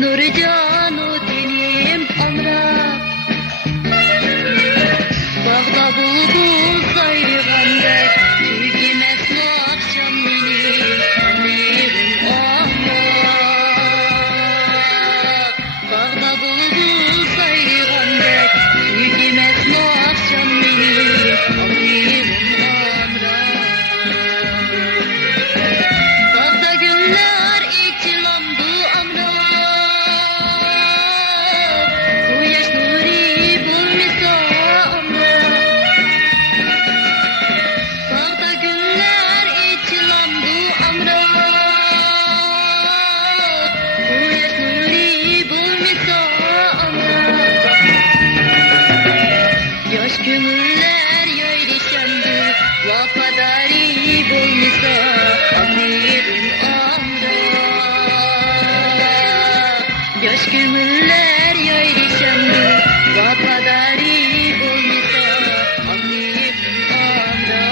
Nurcan o tenim amra Bağda bulbul sayrıgandek Tügimez akşam benim Amirim amra Bağda bulbul sayrıgandek Tügimez akşam benim Amirim amra Bağda günler içilamdı amra Bu yaş nuri bulmisa amra Bağda günler içilamdı amra Bu yaş nuri bulmisa amra Yaş kömürler yayrışandı Vapadari bulmisa amirim amra Yaş kömürler yayrışandı Vapadari bulmisa amirim amra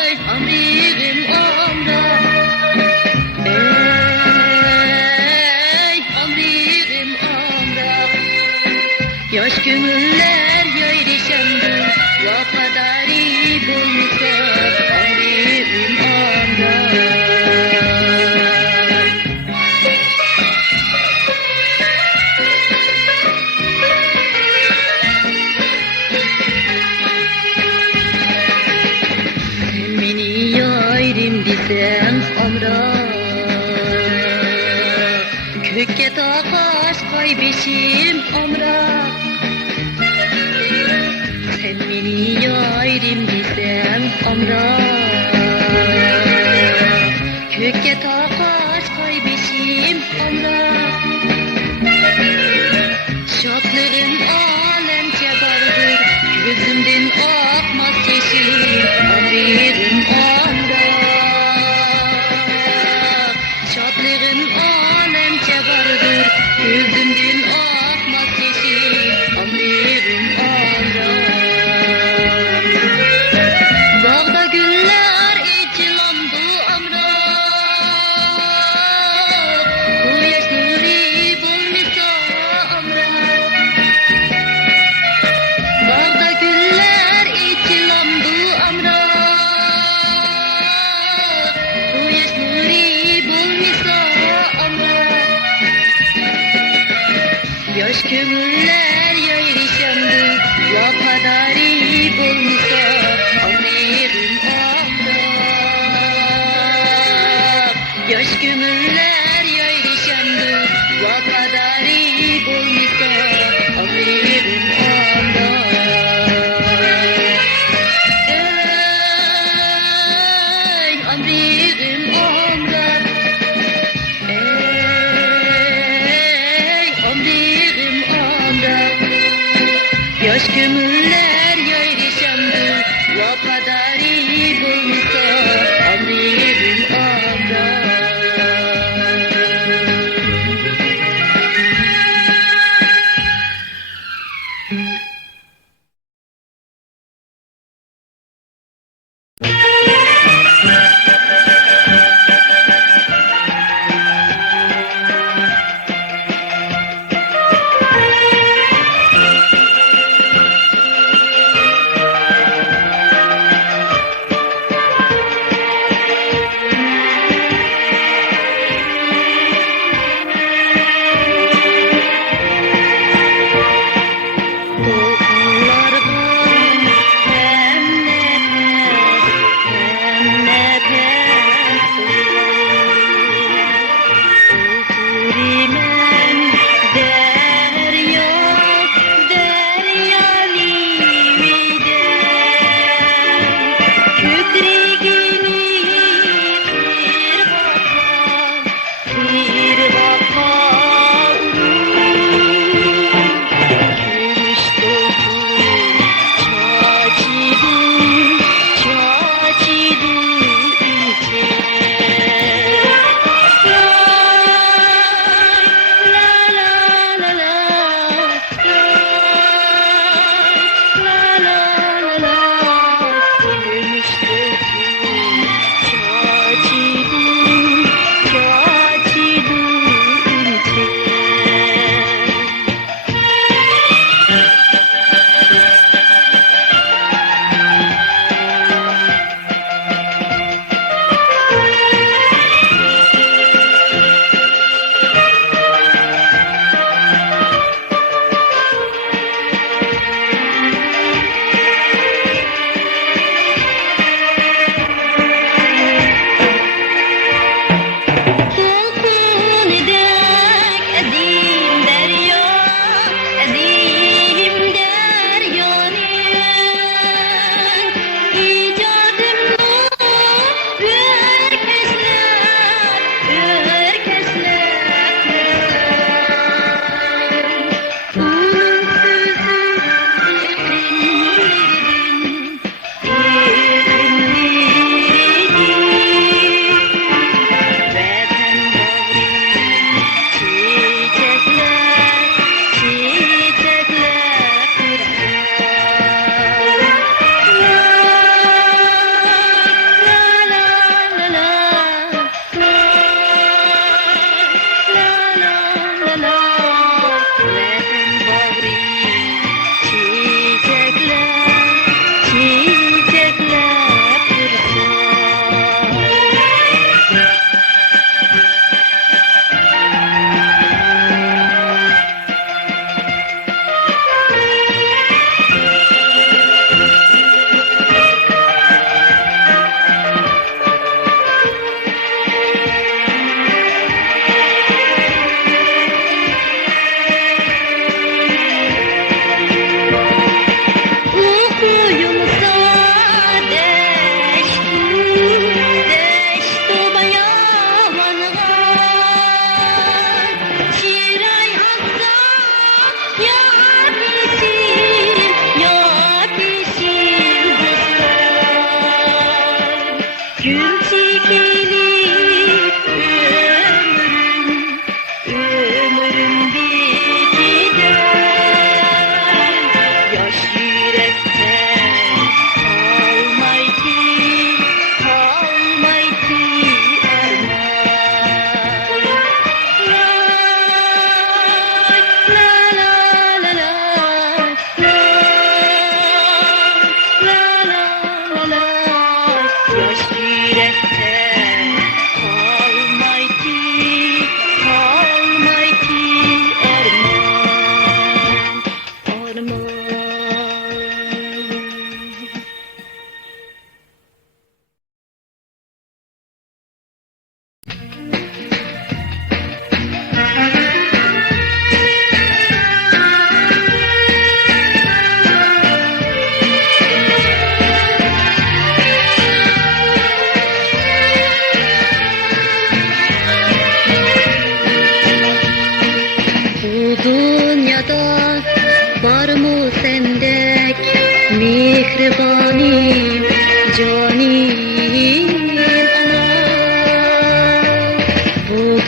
Ey amirim amra Ey amirim amra Yaş kömürler yayrışandı Vapadari bulmasa amirim amra Sen beni yarim desen amra Kökке takaş kaybeşim amra Sen beni yarim desem amra Kökke takaş kaybeşim amra Şatlığın alemce vardır Gözümden akmaz yeşil amirim amra Şatlığın alemce vardır Gözümden akmaz yeşil amirim amra Bağda günler içilamdı amra Bu yaş nuri bulmisa amra Bağda günler içilamdı amra Bu yaş nuri bulmisa amra Yaş kömürler yayrışandı Vapadari bulmasa amirim amra Yaş kömürler yayrışandı Vapadari bulmasa amirim amra Ey amirim amra Ey amirim amra Yaş kömürler yayrışandı Vapadari bulmasa amirim amra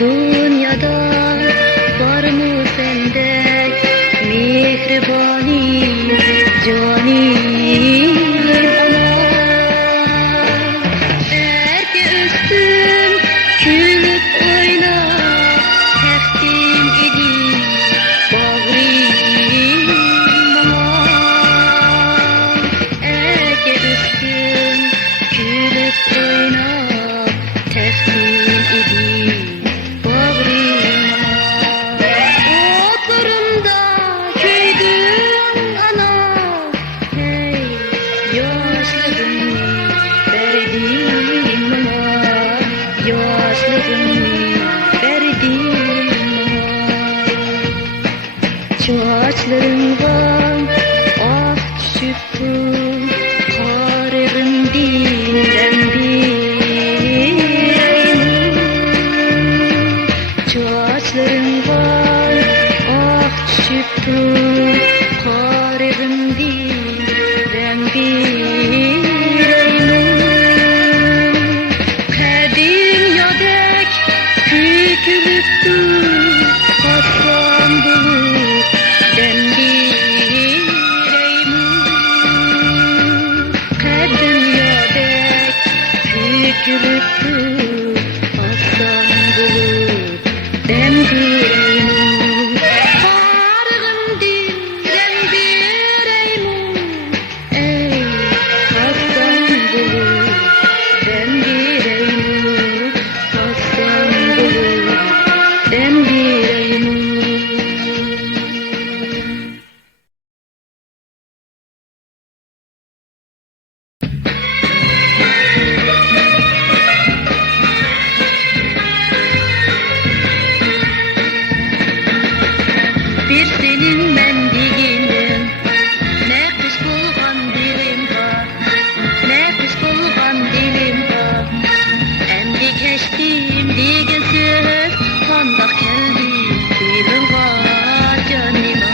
Dünyada var mı sendek mehribani canim ana? Erke üstüm külüp oynap teftim idi bağrım ana. Erke üstüm külüp oynap teftim idi Çağaçlarından ah düşüptü kararın dinden bireyim. Çağaçlarından ah düşüptü kararın dinden bireyim. Dünyadek küçülüptü aslan bulut den bireyim. Dünyadek küçülüptü aslan bulut den bireyim. Kargın dinden bireyim. Ey aslan bulut den bireyim. Aslan bulut den bireyim. Bir senin mendiginim, ne kış bulgan dilim var, ne kış bulgan dilim var. Endi keçtim degen söz, kandak keldi dilim var canıma.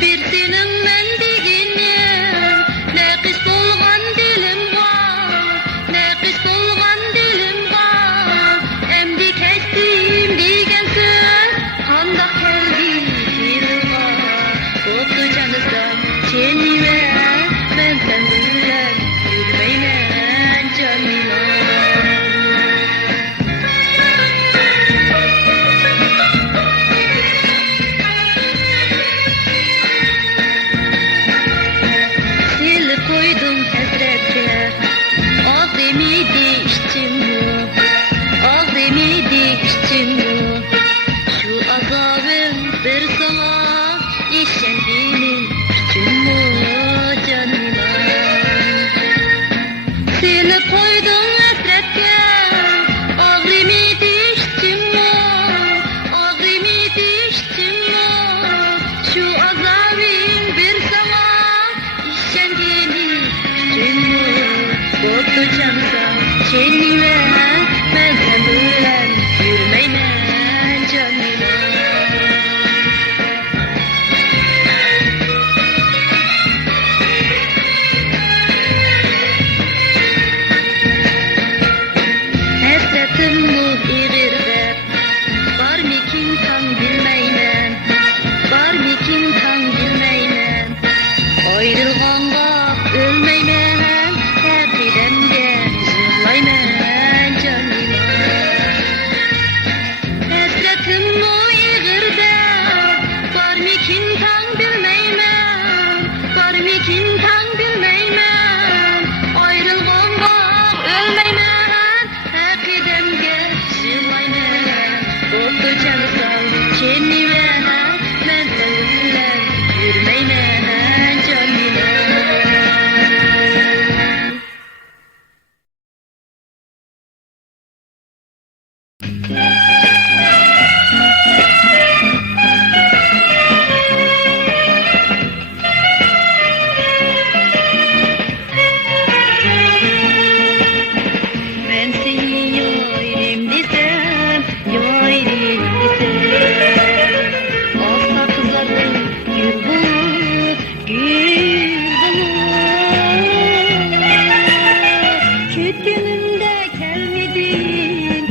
Bir senin mendiginim, ne kış bulgan dilim var, ne kış bulgan dilim var. Endi keçtim degen söz, kandak keldi dilim var. Koptu canısam seni ver, ben sen bilen yürümeymen canıma. Silip koydum hasretke, ağzımıydı içtim bu, ağzımıydı içtim bu. Şu azabım bir sana işendiğinin bütün mu canıma. Silip koydum hasretke, ağzımıydı içtim bu, ağzımıydı içtim bu. Şu azabım bir sana işendiğinin bütün mu. Koptu canısam seni ver, ben sen bilen yürümeymen canıma. Hasretim bu iğirde, var mikin tan bilmeymen, var mikin tan bilmeymen. Ayrılğanda ölmeymen, tepidemde zırlaymen canıma. Hasretim bu iğirde, var mikin tan bilmeymen, var mikin tan bilmeymen. Ayrılğanda ölmeymen, tepidemde zırlaymen. Koptu canısam seni ver, ben sen bilen yürümeymen canıma. Ben seni yarim desem, yarim desem. Asla kızarım gül bulut, gül bulut. Kütgünümde gelmedin,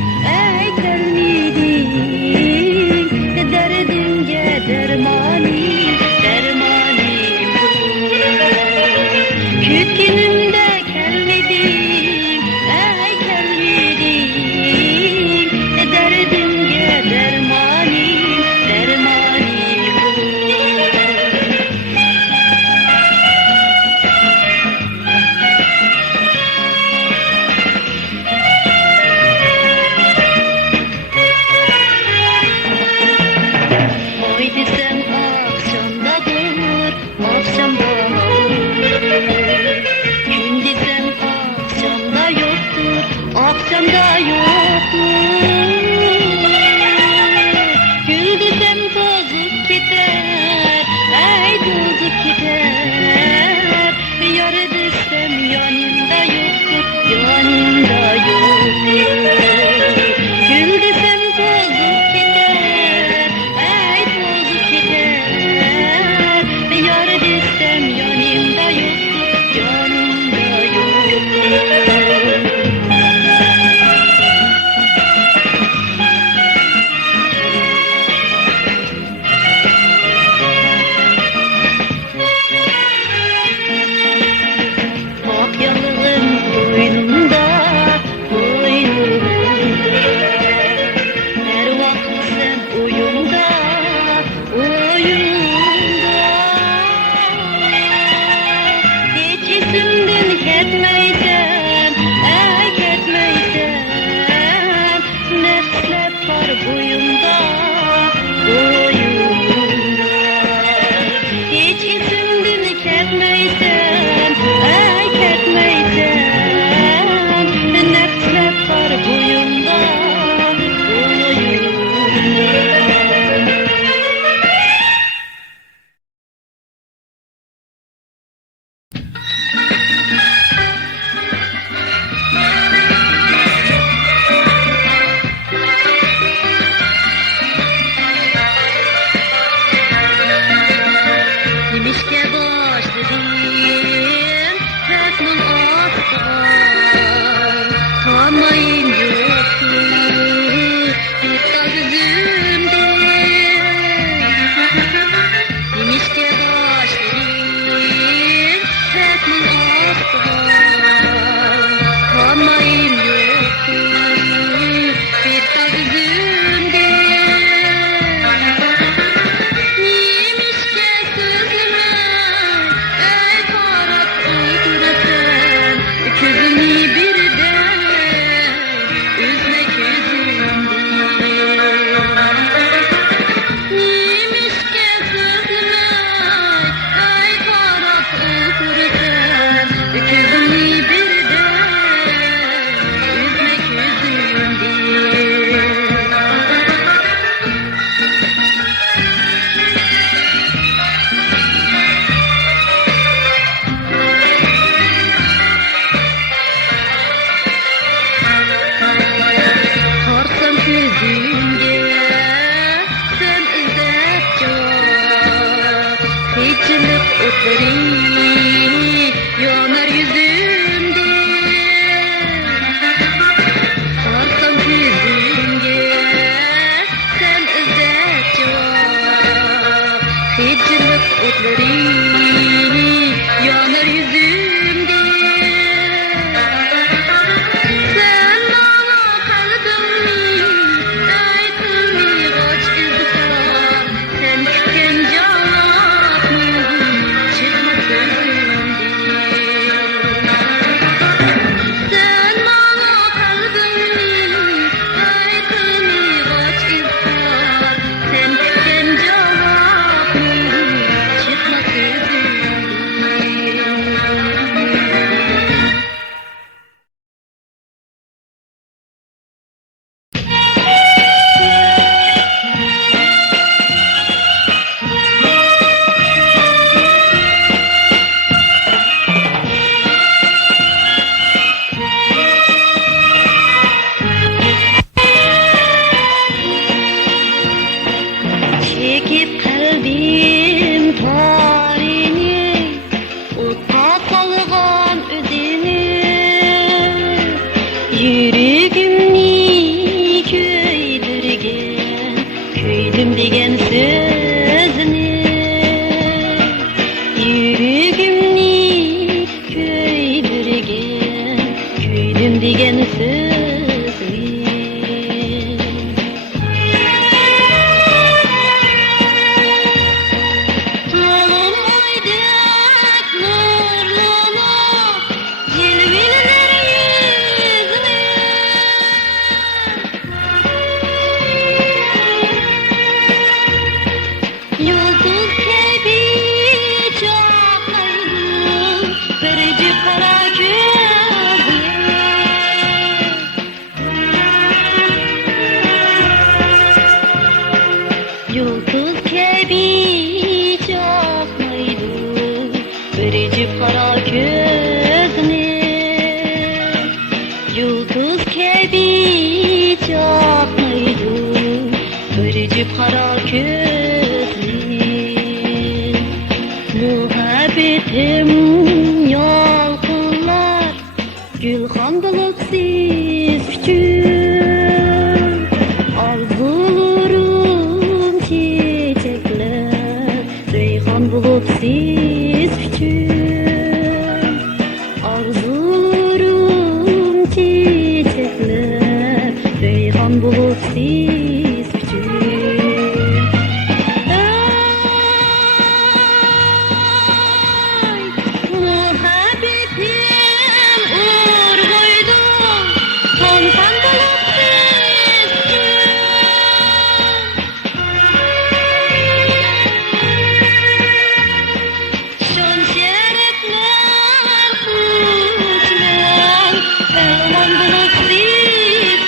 yüzünge sen izlep cevap hiçlik otları yanar yüzümde sarsam yüzünge sen izlep cevap hiçlik otları yanar yüzümde sen bana kalbimni aytılmay kaç izhar sen kütken cevapni çıkmasın sen bana kalbimni aytılmay kaç izhar sen kütken cevapni çıkmasın çekip kalbim tarini Utta salgan özünü Yüreğimni köydürgen Köydüm degen sözünü Yüreğimni köydürgen Köydüm degen sözünü Yıldız gibi çakmaydı Kırıcı kara gözle Yıldız gibi çakmaydı Kırıcı kara gözle Yıldız gibi çakmaydı Kırıcı kara gözle Muhabbetim yolkunlar Gülhan bulup siz küçük Arzulurum çiçekler Reyhan bulup siz küçük Arzulurum çiçekler Reyhan bulup siz küçük Muhabbetim uğur koydu Tonsan bulup siz Şon şerefler kuşmen Elvan bulup siz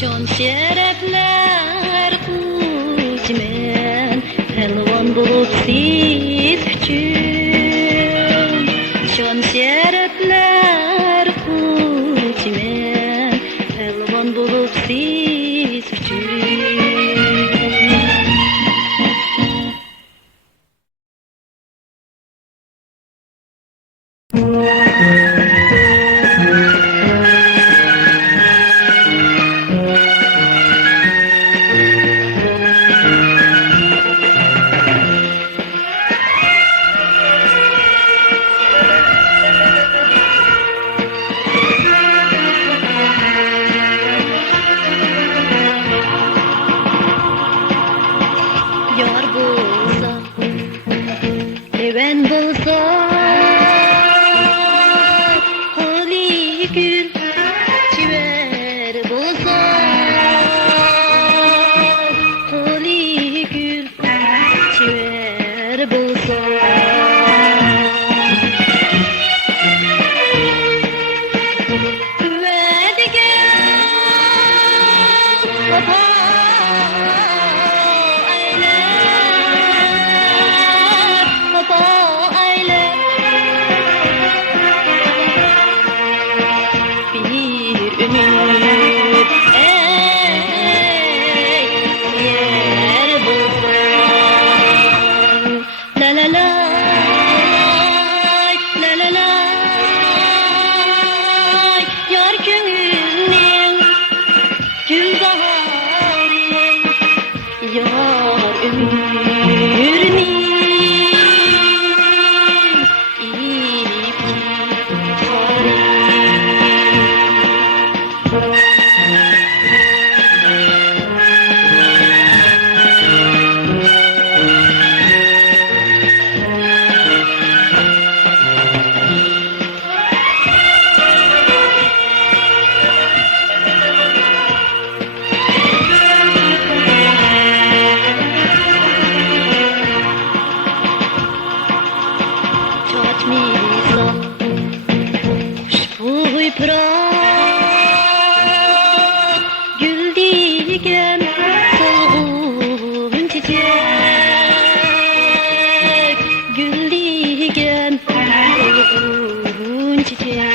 Şon şerefler kuşmen Elvan bulup siz küçük Şon şerefler kuşmen Elvan bulup siz küçük Yar bulsa, seven bulsa Holi gül, çiver bulsa Holi gül, çiver bulsa Veda açmıysa Kuşbuy pırak gül diyen solğun çiçek Gül diyen solğun çiçek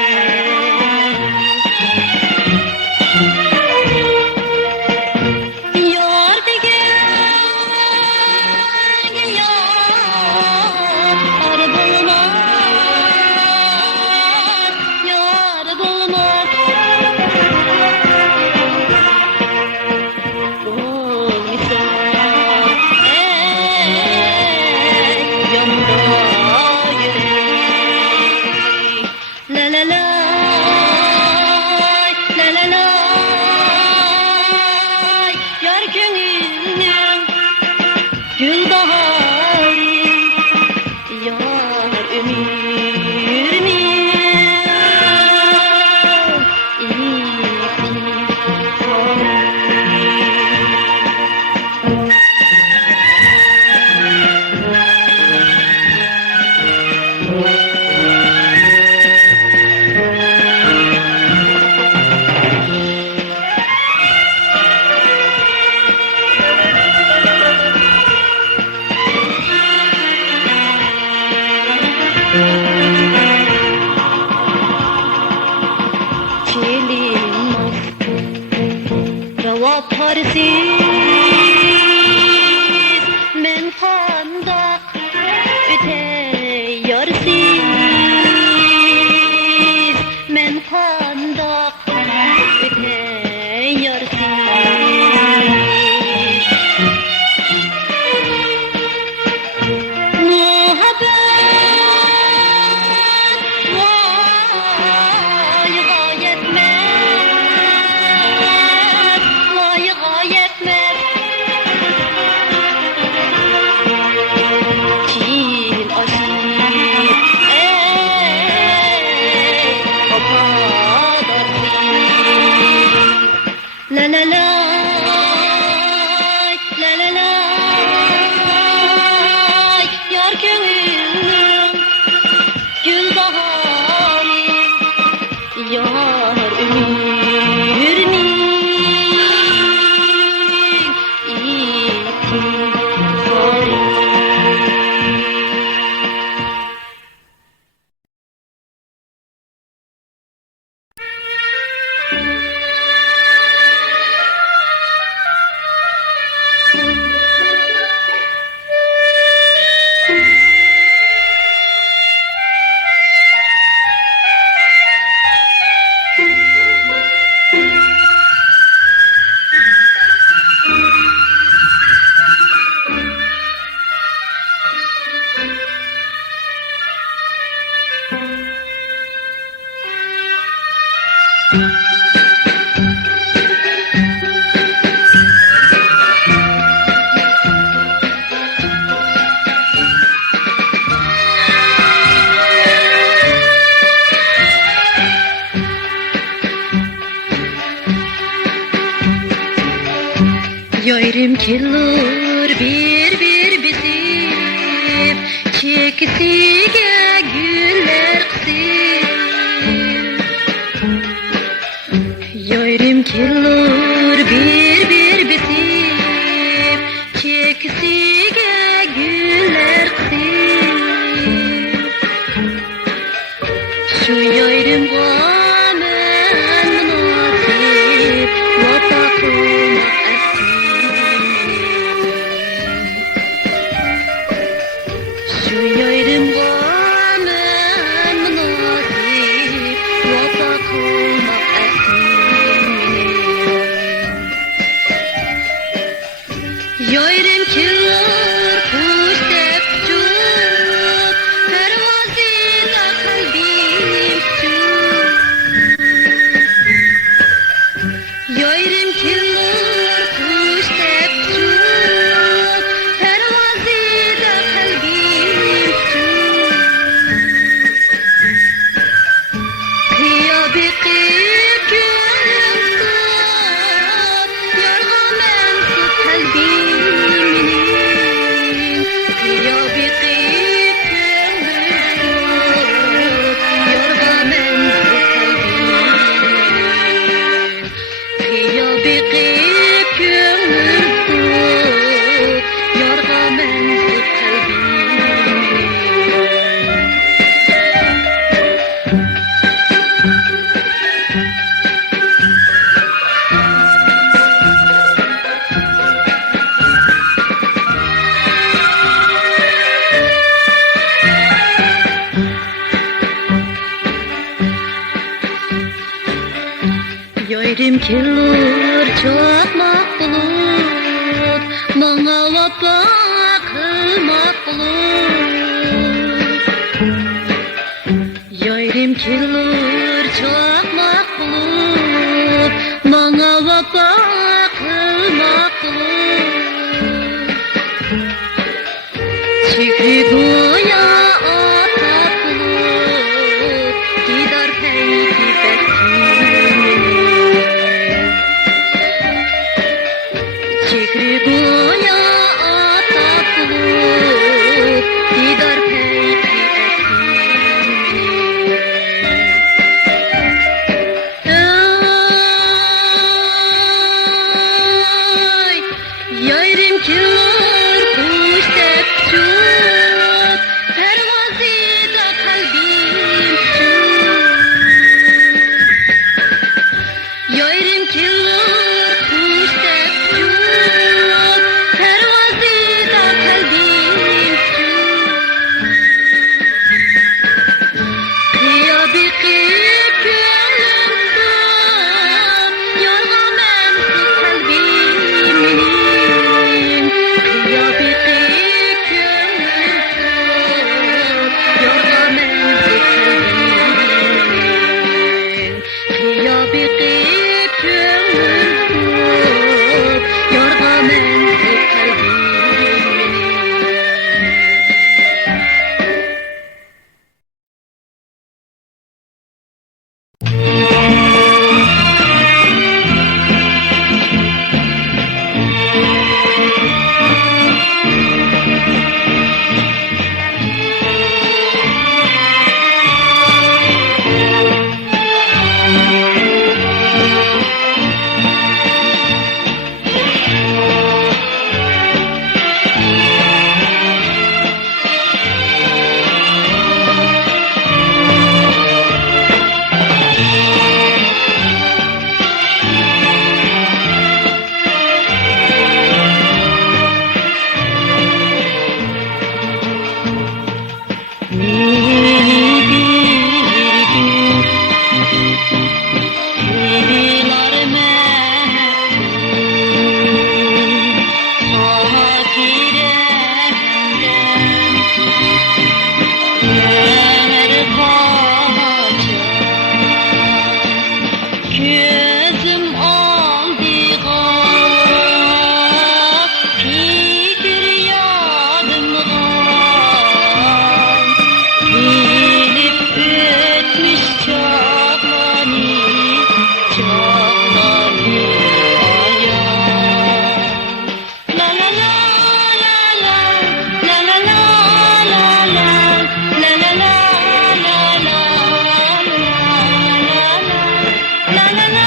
Men kanda öte yarsiz Men kanda öte yarsiz Muhabbet vay gayetmez Vay gayetmez Çin aşık o kadar La la la La la la Yar gönlüm Gül baharı Yar ömrümün İltifari Yayrım kelur bir bizim Çekisiga güller kısım Yayrım kelur bir bizim Çekisiga güller kısım Şu yayrım gamen münasip Vatakuma Şu yayrım gamen kelur çakmak bulut, bana vapa kılmak bulut. Yarim kelur çakmak bulut, bana vapa kılmak bulut. Şükri goya atap bulut, didar peyti bektimini. Şükri goya atap bulut, didar peyti bektimini. Ay, yarim kelur kuş tepçut, pervazida kalbim şut. Yarim kelur kuş tepçut, pervazida kalbim şut. Kıya bikip gönlümden, yorga mensut kalbiminin. Kıya bikip gönlümden, yorga mensut kalbiminin. Kıya bikip gönlümden, yorga mensut kalbiminin. Gözüm aldığa fikir yadımga, bilip ötmüş çağlani ayağım. La la la la la, la la la la la, la la la la la, la la la.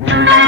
Thank you.